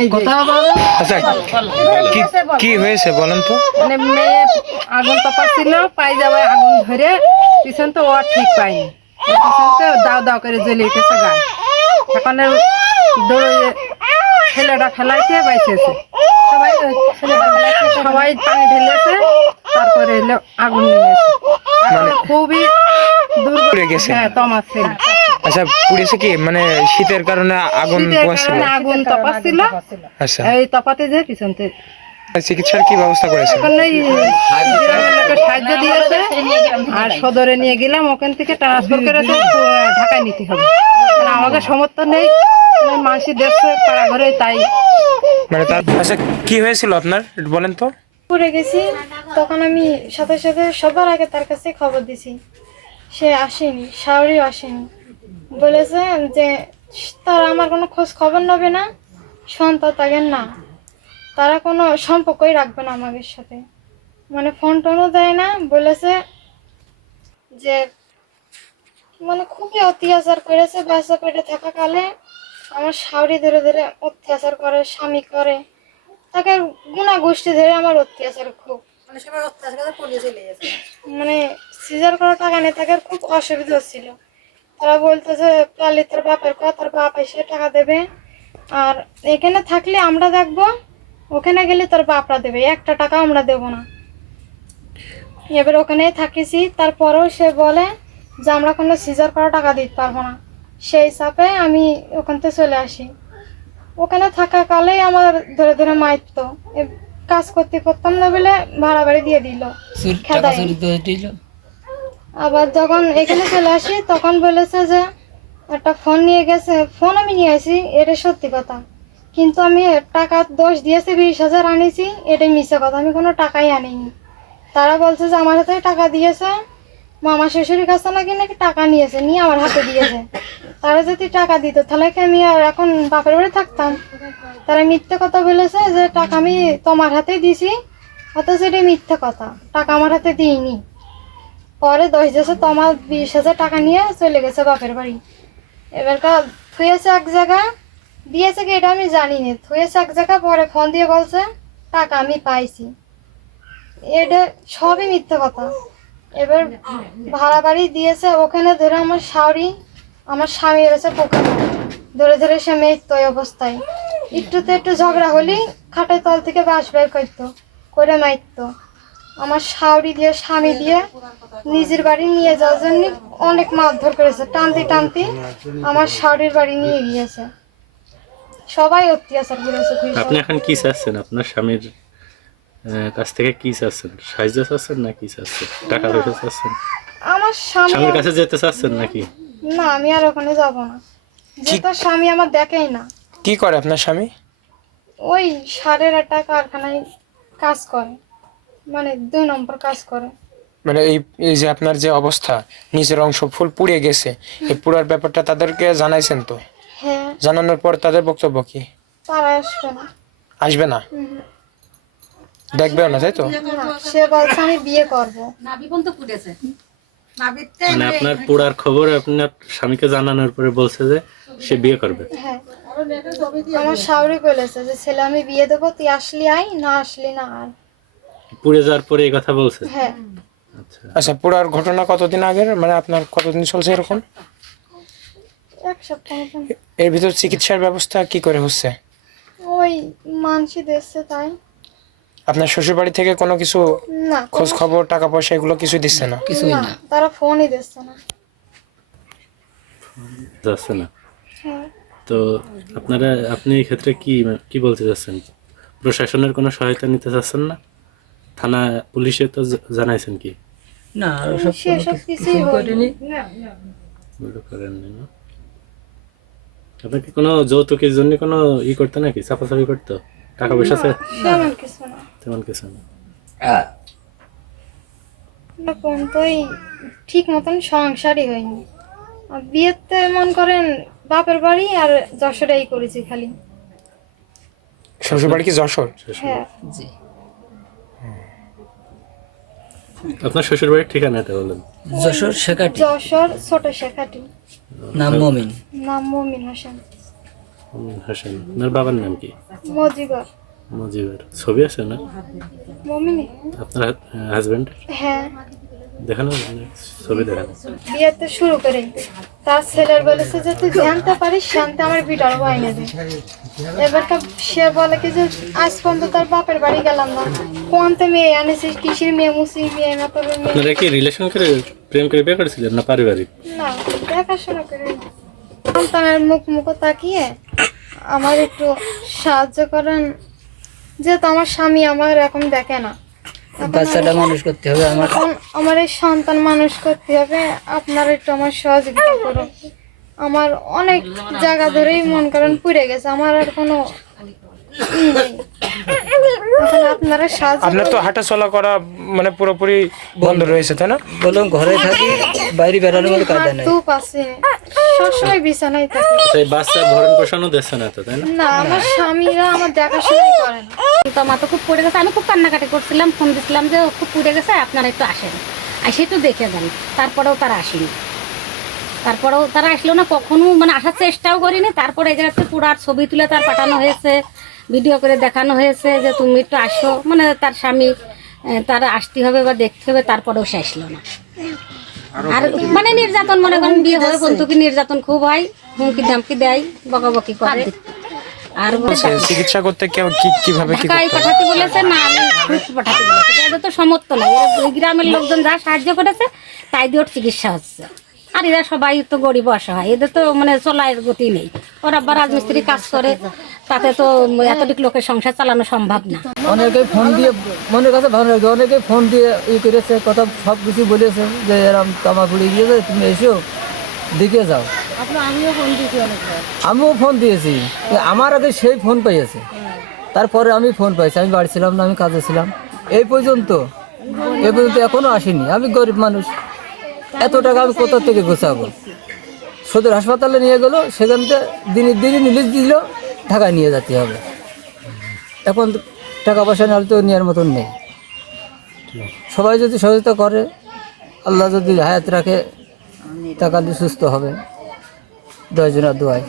এই যে আচ্ছা কি হয়েছে বলেন তো? মানে মেয়ে আগুন তাপাচ্ছিল, পায়জামায় আগুন ধরে পিছন তো ও আর ঠিক পায়নি, পিছন তো দাও দাও করে জ্বলে উঠেছে গায়ে। এখন দৌড়ে ছেলেটা ফেলাইছে বাইছেছে, সবাই পানি ঢেলেছে, তারপরে এলো আগুন নিয়েছে। মানে খুবই দুর্বল পুড়ে গেছে? হ্যাঁ, তোমার ছেলে আচ্ছা পুড়েছে কি মানে শীতের কারণে আগুন শীতের পোয়াচ্ছিল? কারণে আগুন তাপাচ্ছিল, আচ্ছা এই তাপাতে যে পিছনতে চিকিৎসার কি ব্যবস্থা করেছে? এখন এই গ্রামের লোকের সাহায্য দিয়েছে, আর সদরে নিয়ে গেলাম, ওখান থেকে ট্রান্সফার করেছে, ঢাকায় নিতে হবে। মানে আমাদের সমর্থন নেই, মাসি দেখছে পাড়া ঘরে, তাই মানে তার আচ্ছা কি হয়েছিল আপনার একটু বলেন তো? পড়ে গেছি, তখন আমি সাথে সাথে সবার আগে তার কাছে খবর দিছি। সে আসেনি, শাওরিও আসেনি, বলেছে যে তারা আমার কোনো খোঁজ খবর নেবে না, সন্তান তাকে না, তারা কোনো সম্পর্কই রাখবে না আমাদের সাথে, মানে ফোন টোনও দেয় না। বলেছে যে মানে খুবই অত্যাচার করেছে, বাচ্চা পেটে থাকাকালে আমার শাওরি ধরে ধরে অত্যাচার করে, স্বামী করে, তাকে গুণা গোষ্ঠী ধরে আমার অত্যাচার খুব, মানে সিজার করার টাকা নেই, তাকে খুব অসুবিধা হচ্ছিল। তারা বলতো যে পালি তোর বাপের কথা, তোর বাপ এসে টাকা দেবে, আর এখানে থাকলে আমরা দেখবো, ওখানে গেলে তোর বাপরা দেবে, একটা টাকা আমরা দেবো না। এবার ওখানেই থাকিছি, তারপরেও সে বলে যে আমরা কোনো সিজার করা টাকা দিতে পারবো না। সেই চাপে আমি ওখান থেকে চলে আসি। ওখানে থাকাকালেই আমার ধরে ধরে মারতো, কাজ করতে করতাম না বলে ভাড়া বাড়ি দিয়ে দিল, খেদাই। আবার যখন এখানে চলে আসি তখন বলেছে যে একটা ফোন নিয়ে গেছে, ফোন আমি নিয়ে আসি, এটা সত্যি কথা, কিন্তু আমি টাকা দোষ দিয়েছি, 20,000 আনিছি, এটাই মিথ্যে কথা, আমি কোনো টাকাই আনিনি। তারা বলছে যে আমার হাতে টাকা দিয়েছে, মামা শ্বশুরের কাছে নাকি নাকি টাকা নিয়েছে, নিয়ে আমার হাতে দিয়েছে। তারা যদি টাকা দিত তাহলে কি আমি আর এখন বাপের বাড়ি থাকতাম? তারা মিথ্যে কথা বলেছে যে টাকা আমি তোমার হাতে দিছি, অথচ এটা মিথ্যে কথা, টাকা আমার হাতে দিইনি। পরে 10 দিয়েছে, তোমার 20,000 টাকা নিয়ে চলে গেছে বাপের বাড়ি। এবারকার থুয়েছে এক জায়গা, দিয়েছে কি এটা আমি জানি না, থুয়েছে এক জায়গা, পরে ফোন দিয়ে বলছে টাকা আমি পাইছি, এটা সবই মিথ্যে কথা। এবার ভাড়া বাড়ি দিয়েছে, ওখানে ধরে আমার শাওরি, আমার স্বামী রয়েছে পোকা ধরে ধরে সে মৃত্যু অবস্থায়, একটুতে একটু ঝগড়া হলেই খাটের তল থেকে বাঁশ বের করতো, করে মারতো। আমার শাওরি দিয়ে স্বামী দিয়ে নিজের বাড়ি নিয়ে যাওয়ার জন্য অনেক মারধর করেছে, টানতে টানতে আমার শাওরির বাড়ি নিয়ে গিয়েছে, সবাই অত্যাচার করেছে। আপনি এখন কি চাচ্ছেন? আপনার স্বামীর কাছ থেকে কি চাচ্ছেন? সাহায্য চাচ্ছেন না কি চাচ্ছেন? টাকা পয়সা চাচ্ছেন? আমার স্বামী, স্বামীর কাছে যেতে চাচ্ছেন নাকি? না আমি আর ওখানে যাব না, যে তার স্বামী আমার দেখেই না। কি করে আপনার স্বামী? ওই সারের একটা কারখানায় কাজ করে, মানে 2 নম্বর কাজ করে। মানে এই এই যে আপনার যে অবস্থা, নিচের অংশ ফুল পুড়ে গেছে, এই পুরার ব্যাপারটা তাদেরকে জানাইছেন তো? হ্যাঁ, জানানোর পর তাদের বক্তব্য কি? তারা আসবে না। আসবে না, দেখবেও না, তাই তো? না, সে বলছে আমি বিয়ে করব। মানে আপনার পুরার খবর আপনার স্বামীকে জানানোর পরে বলছে যে সে বিয়ে করবে? হ্যাঁ, আমার শাওরি বলেছে যে ছেলে আমি বিয়ে দেবো, তুই আসলি আয়, না আসলি না আর। পুড়ে যাওয়ার পরে এই কথা বলছে? হ্যাঁ, আচ্ছা। আচ্ছা পুরার ঘটনা কতদিন আগের, মানে আপনার কতদিন চলছে এরকম? 1 সপ্তাহ মতন। এর ভিতর চিকিৎসার ব্যবস্থা কি করে হচ্ছে? ওই মানসি দিচ্ছে তাই। আপনার শ্বশুর বাড়ি থেকে কোনো কিছু না, খোঁজ খবর, টাকা পয়সা এগুলো কিছু দিচ্ছে না? না, তারা ফোনই দিচ্ছে না। যাচ্ছে না? হ্যাঁ, তো আপনি এই ক্ষেত্রে কি বলতে চাচ্ছেন? প্রশাসনের কোনো সহায়তা নিতে চাচ্ছেন না? থানা পুলিশে তো জানাইছেন কি? না সেসব কিছুই করিনি। বলে করেননি না? আপনাকে কোনো যৌতুকের জন্য কোনো করতে নাকি, চাপাচাপি করতো? টাকা পয়সা আছে? তেমন কিছু না, তেমন কিছু না। এখন তো ঠিক মতন সংসারই হয়নি। আর বিয়েতে মন করেন বাপের বাড়ি আর যশোরেই করেছি খালি। শ্বশুর বাড়ি কি যশোর? হ্যাঁ, জি আপনার শ্বশুর বাড়ির ঠিকানাটা বলেন। যশোর শেখাটি, যশোর ছোট শেখাটি, নাম মমিন। নাম মমিন হোসেন। হাসান। আপনার বাবার নাম কি? মজিবর। মুজিবের। ছবি আছে না মমিনি। আপনার হাজবেন্ড? হ্যাঁ, দেখানো ছবি দেখানো। বিয়েতে শুরু করে তার ছেলের বলেছে যে তুই জানতে পারিস শান্তি আমার বিটার বাইনে দে। এবার সে বলে কি যে আজ পর্যন্ত তার বাপের বাড়ি গেলাম না, কোনতে মেয়ে আনেছিস, কিসের মেয়ে, মুসি মেয়ে, মাতাবের মেয়ে। আপনারা কি রিলেশন করে প্রেম করে বিয়ে করেছিলেন না পারিবারিক? না, দেখাশোনা করে সন্তানের মুখ তাকিয়ে আমার একটু সাহায্য করেন, যেহেতু আমার স্বামী আমার এখন দেখে না। বাচ্চাটা মানুষ করতে হবে আমার। এখন আমার এই সন্তান মানুষ করতে হবে, আপনারা একটু আমার সহযোগিতা করুন। আমার অনেক জায়গা ধরেই মন করেন পুড়ে গেছে, আমার আর কোনো ই নেই। এখন আপনারা সাহায্য আপনার তো হাঁটা চলা করা মানে পুরোপুরি বন্ধ রয়েছে, তাই না? বললাম ঘরে থাকি, বাইরে বেড়ানোর মতো কায়দা নাই। তো পাশে সবসময় বিছানায় থাকি। সেই বাচ্চার ভরণ পোষণও দিচ্ছে না তো, তাই না? না, আমার স্বামীরা আমার দেখাশোনাই করে না। তো আমার তো খুব পড়ে গেছে, আমি খুব কান্নাকাটি করছিলাম, ফোন দিছিলাম যে ও খুব পুড়ে গেছে, আপনারা একটু আসেন, আসে একটু দেখে যান। তারপরেও তারা আসেনি, তারপরেও তারা আসলো না, কখনো মানে আসার চেষ্টাও করিনি। তারপরে এই জায়গাতে পুরার ছবি তুলে তার পাঠানো হয়েছে, ভিডিও করে দেখানো হয়েছে যে তুমি একটু আসো, মানে তার স্বামী তার আসতে হবে বা দেখতে হবে, তারপরেও সে আসলো না। আর মানে নির্যাতন, মনে করেন বিয়ে হয়ে বন্ধুকে নির্যাতন খুব হয়, হুমকি ধামকি দেয়, বকাবকি করে। আর চিকিৎসা করতে কেউ কিভাবে কি ঢাকায় করতে হবে? পাঠাতে বলেছে, না আমি খুব পাঠাতে বলেছে, এদের তো সমর্থ নাই। ওই গ্রামের লোকজন যা সাহায্য করেছে তাই দিয়ে ওর চিকিৎসা হচ্ছে। আর এরা সবাই তো গরিব অসহায়, এদের তো মানে চলার গতি নেই। ওরা আবার রাজমিস্ত্রি কাজ করে, তাতে তো এতটুকু লোকের সংসার চালানো সম্ভব না। অনেকে ফোন দিয়ে মনের কাছে ভালো লাগে, অনেকে ফোন দিয়ে করেছে, কথা সব কিছু বলেছে যে এরম তামা পুড়ে গিয়েছে, তুমি এসো দেখে যাও। আমিও ফোন দিয়েছি, আমার আগে সেই ফোন পেয়েছে, তারপরে আমি ফোন পাইছি। আমি বাড়ি ছিলাম না, আমি কাজে ছিলাম। এই পর্যন্ত এখনো আসেনি। আমি গরিব মানুষ, এত টাকা আমি কোথা থেকে গোছাবো? সদর হাসপাতালে নিয়ে গেলো, সেখান থেকে দিনে নিলিশ দিল, ঢাকায় নিয়ে যেতে হবে। এখন টাকা পয়সা নেওয়ার তো নেওয়ার মতন নেই। সবাই যদি সহযোগিতা করে, আল্লাহ যদি হায়াত রাখে, টাকা দিয়ে সুস্থ হবে। 10 জনের দোয়ায়।